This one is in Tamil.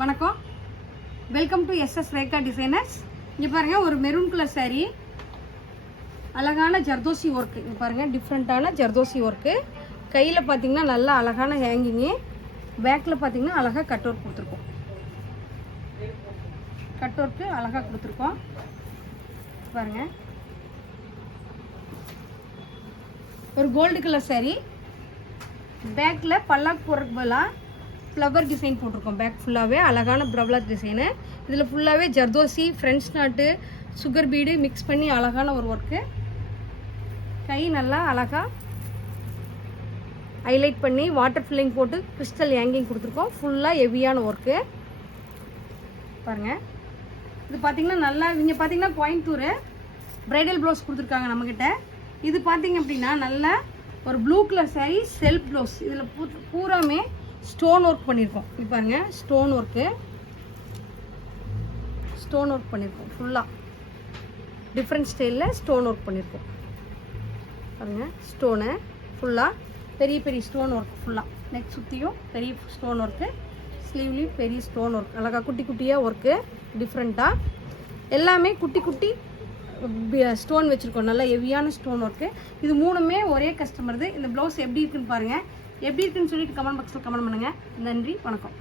வணக்கம், welcome to SS Rekha designers. இங்கே பாருங்கள், ஒரு மெரூன் கலர் சாரீ, அழகான ஜர்தோசி ஒர்க்கு. இங்கே பாருங்கள், டிஃப்ரெண்ட்டான ஜர்தோசி ஒர்க்கு. கையில் பார்த்தீங்கன்னா நல்லா அழகான ஹேங்கிங்கு, பேக்கில் பார்த்தீங்கன்னா அழகாக கட் ஒர்க் கொடுத்துருக்கோம். கட் ஒர்க்கு அழகாக கொடுத்துருக்கோம் பாருங்கள். ஒரு கோல்டு கலர் சாரீ, பேக்கில் பல்லாக் போடுறதுக்கு பதிலாக ஃப்ளவர் டிசைன் போட்டிருக்கோம். பேக் ஃபுல்லாகவே அழகான ப்ரவ்லாக் டிசைனு. இதில் ஃபுல்லாகவே zardozi, French knot, sugar bead mix பண்ணி அழகான ஒரு ஒர்க்கு. கை நல்லா அழகாக ஹைலைட் பண்ணி வாட்டர் ஃபில்லிங் போட்டு கிறிஸ்டல் ஹேங்கிங் கொடுத்துருக்கோம். ஃபுல்லாக ஹெவியான ஒர்க்கு பாருங்கள். இது பார்த்திங்கன்னா நல்லா, இங்கே பார்த்தீங்கன்னா கோயம்புத்தூர் ப்ரைடல் ப்ளவுஸ் கொடுத்துருக்காங்க நம்மக்கிட்ட. இது பார்த்திங்க அப்படின்னா நல்லா ஒரு blue colour sari, self blouse. இதில் பூராமே ஸ்டோன் ஒர்க் பண்ணியிருக்கோம். இது பாருங்கள், ஸ்டோன் ஒர்க்கு, ஸ்டோன் ஒர்க் பண்ணியிருக்கோம். ஃபுல்லாக டிஃப்ரெண்ட் ஸ்டைலில் ஸ்டோன் ஒர்க் பண்ணியிருக்கோம் பாருங்கள். ஸ்டோனு ஃபுல்லாக பெரிய பெரிய ஸ்டோன் ஒர்க். ஃபுல்லாக நெக் சுற்றியும் பெரிய ஸ்டோன் ஒர்க்கு, ஸ்லீவ்லேயும் பெரிய ஸ்டோன் ஒர்க். அழகாக குட்டி குட்டியாக ஒர்க்கு, டிஃப்ரெண்ட்டாக எல்லாமே குட்டி குட்டி ஸ்டோன் வச்சுருக்கோம். நல்லா ஹெவியான ஸ்டோன் ஒர்க்கு. இது மூணுமே ஒரே கஸ்டமர். இந்த ப்ளவுஸ் எப்படி இருக்குன்னு பாருங்கள். எப்படி இருக்குன்னு சொல்லிட்டு கமெண்ட் பாக்ஸில் கமெண்ட் பண்ணுங்கள். நன்றி, வணக்கம்.